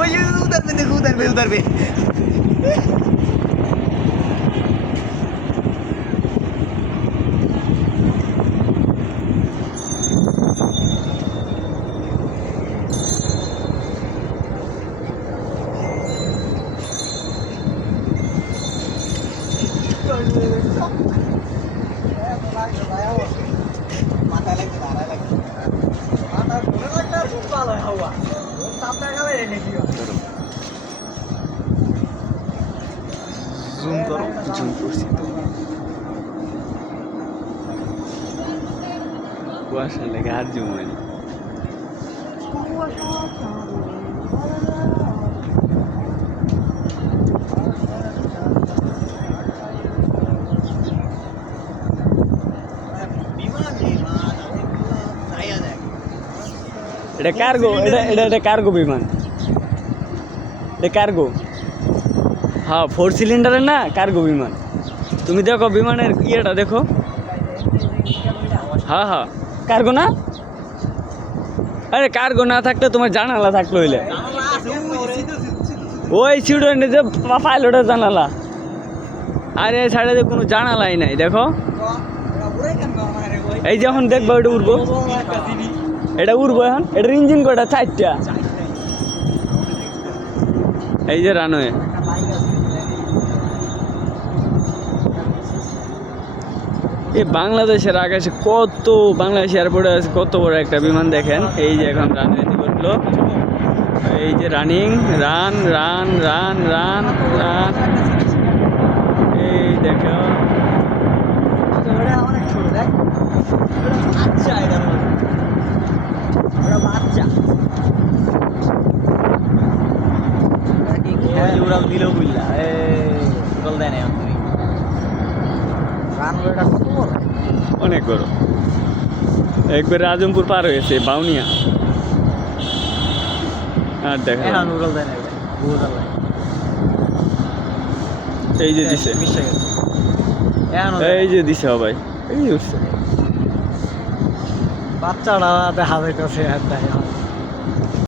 ওই উদারবে দেখো উদারবে মাথায় লাগছে দাঁড়ায় লাগছে মাথা ঘুরে লাগছে আর খুব ভালো হাওয়া তাপটা গেলে নাকি জুম করছি তো কুয়াশা লেগে আর জুম হয়নি এটা কার্গো এটা কার্গো বিমান এটা কার্গো হ্যাঁ 4 সিলিন্ডারের না কার্গো বিমান তুমি দেখো বিমানের ইয়েটা দেখো হ্যাঁ হ্যাঁ কার্গো না আরে কার্গো না থাকলে তোমার জানালা থাকলো হইলে ওই স্টুডেন্ট যে পাইলটের জানালা আরে সাইডে কোনো জানালাই নাই দেখো এই যখন দেখবো এটা উড়বো এটা উড়বো এখন এটার ইঞ্জিন কয়টা 4টা এই যে রানওয়ে এই বাংলাদেশের আকাশে কত বাংলাদেশ এয়ারপোর্টে আছে কত বড় একটা বিমান দেখেন এই যে এখন রানওয়েতে করলো এই যে running run run run run run এই দেখো দিল বুঝলা অনেক বড় একবার রাজমপুর পার হয়েছে বাউনিয়া আর দেখা এই যে দিছে এই যে দিছে ভাই এই উঠছে বাচ্চারা দেখা যাইতেছে